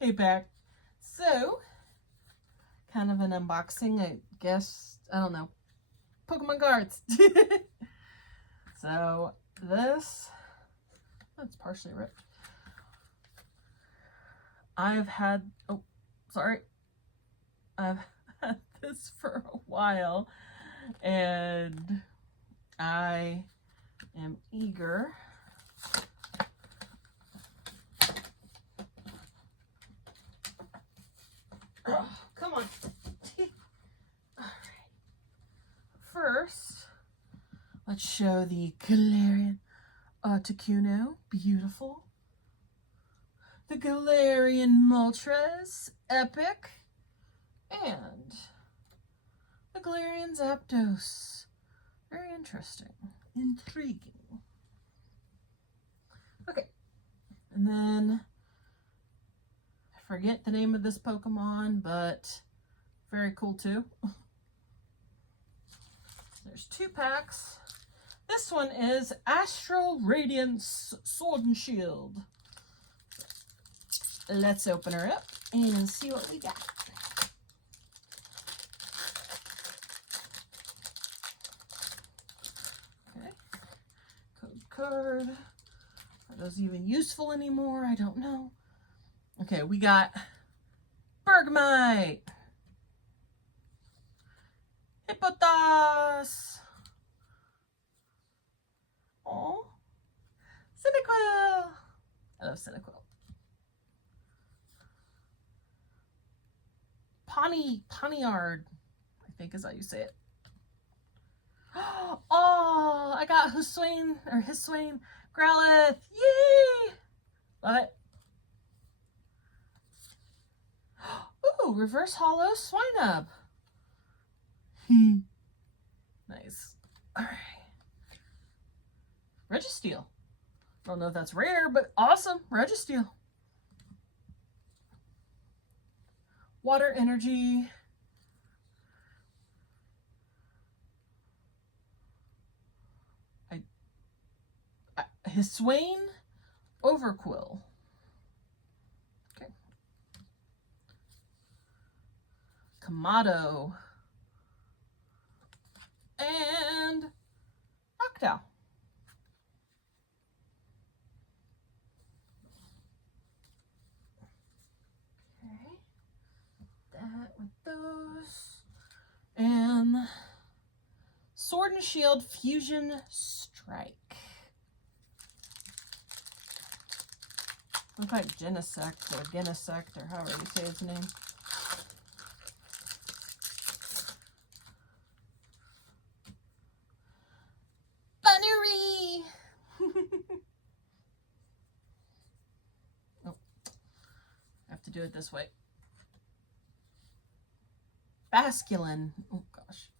a pack. So, kind of an unboxing, I guess. I don't know. Pokemon cards. So, this, that's partially ripped. I've had this for a while, and I am eager come on. All right. First, let's show the Galarian Articuno. Beautiful. The Galarian Moltres. Epic. And the Galarian Zapdos. Very interesting. Intriguing. Okay. And then I forget the name of this Pokemon, but very cool too. There's 2 packs. This one is Astral Radiance Sword and Shield. Let's open her up and see what we got. Okay. Code card. Are those even useful anymore? I don't know. Okay, we got Bergmite. Hippotas. Oh, Cyndaquil. I love Cyndaquil. Poniard, I think is how you say it. Oh, I got Hiswain Growlithe. Yay! Love it. Ooh, reverse hollow Swinub. Nice. All right. Registeel. Don't know if that's rare, but awesome. Registeel. Water Energy. Hiswain Overquill. Okay. Kamado. And Octow. Okay. That with those. And Sword and Shield Fusion Strike. Looks like Genesect or Genesect or however you say its name. Bunnery! Oh, I have to do it this way. Basculin. Oh gosh.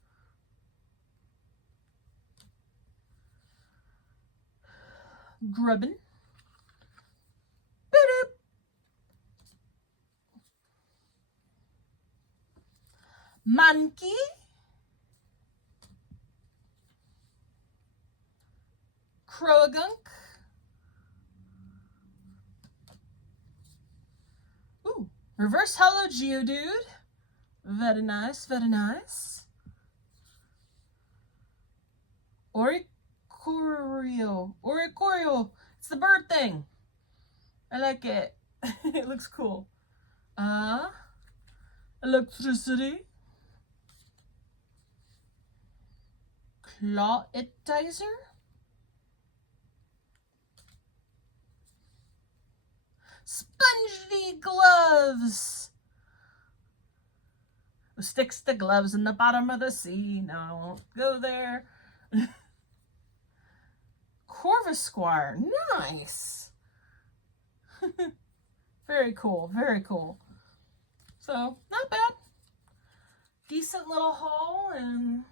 Grubbin. Monkey. Croagunk. Ooh, reverse hollow Geodude. Very nice, very nice. Oricorio. It's the bird thing. I like it. It looks cool. Electricity. Claw-itizer. Spongy gloves. Who sticks the gloves in the bottom of the sea? No, I won't go there. Corvisquire. Nice. Very cool. Very cool. So, not bad. Decent little haul, and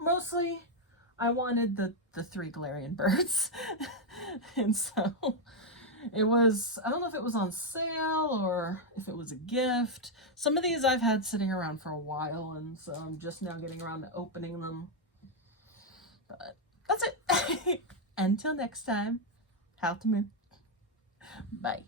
mostly I wanted the 3 Galarian birds. And so it was, I don't know if it was on sale or if it was a gift. Some of these I've had sitting around for a while, and so I'm just now getting around to opening them. But that's it. Until next time, Howl to Moon. Bye.